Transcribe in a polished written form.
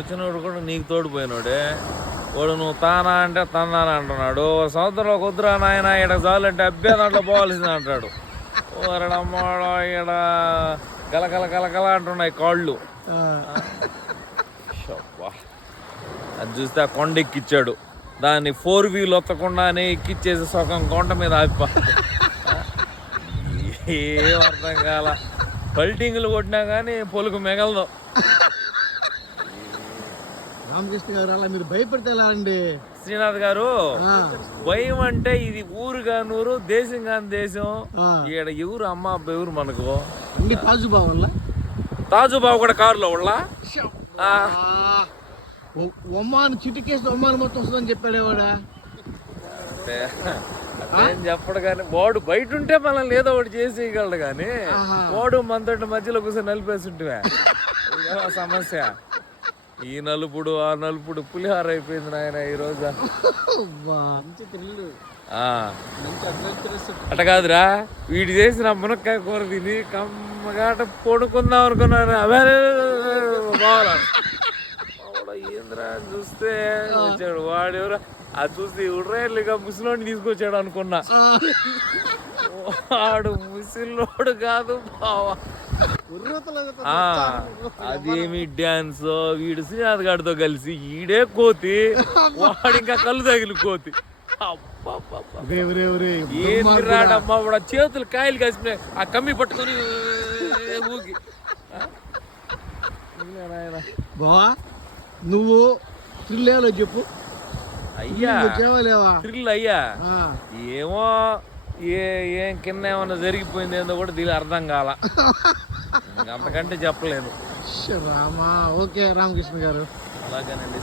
వచ్చినోడు కూడా నీకు తోడిపోయినోడే. వాడు నువ్వు తానా అంటే తందానా అంటున్నాడు. సంవత్సరంలో కుదురా నాయన ఈడ చాలంటే అబ్బే దాంట్లో పోవాల్సింది అంటాడు. ఓరడమ్మాడో ఈడ గలగల గలగల అంటున్నాయి కాళ్ళు. అది చూస్తే ఆ కొండ ఎక్కిచ్చాడు. దాన్ని 4 వీల్ ఒత్తకుండానే ఎక్కిచ్చేసి సగం కొండ మీద ఆపిపా. ఏం అర్థం కాల. పల్టింగులు కొట్టినా కానీ పొలుగు మిగలదు. రామకృష్ణ గారు అలా మీరు భయపడితే ఎలా అండి? శ్రీనాథ్ గారు, భయం అంటే ఇది ఊరు కాని ఊరు, దేశం కాని దేశం. ఈడ ఎవరు అమ్మ అబ్బాయి ఎవరు మనకు? తాజుబాబు వల్ల తాజుబాబు కూడా కారులో వాళ్ళ ఒమ్మాను చిటికేస్తే ఒమ్మాను మొత్తం వస్తుందని చెప్పాడేవాడా? అంటే ఏం చెప్పడు కానీ వాడు బయట ఉంటే మనల్ని ఏదో ఒకటి చేసేయగలడు కానీ వాడు మనతో మధ్యలో కూర్చొని నలిపేసి ఉంటే సమస్య. ఈ నలుపుడు ఆ నలుపుడు పులిహార అయిపోయింది నాయన ఈ రోజు. అట్ట కాదురా, వీడు చేసిన మునక్కాయ కూర తిని కమ్మగాట పొడుకుందాం అనుకున్నాను. అవే ఏంద్రా చూస్తే వచ్చాడు వాడెవరు. అది చూసి ఉడ్రేళ్ళుగా ముసలోడిని తీసుకొచ్చాడు అనుకున్నా. వాడు ముసలోడు కాదు బావా. అదేమి డ్యాన్స్. వీడు శ్రీనాథ్ గారితో కలిసి ఈడే కోతి, వాడు ఇంకా కళ్ళు తగిలి కోతి. ఏంటిరాడమ్మా వాడు చేతులు కాయలు కాసినాయి. ఆ కమ్మి పట్టుకొని ఊగి. బావా నువ్వు థ్రిల్ చెప్పు. అయ్యా థ్రిల్ అయ్యా ఏమో ఏం కింద ఏమన్నా జరిగిపోయింది ఏందో కూడా దీని అర్థం కాల. అంతకంటే చెప్పలేను. రామా ఓకే రామకృష్ణ గారు. అలాగేనండి.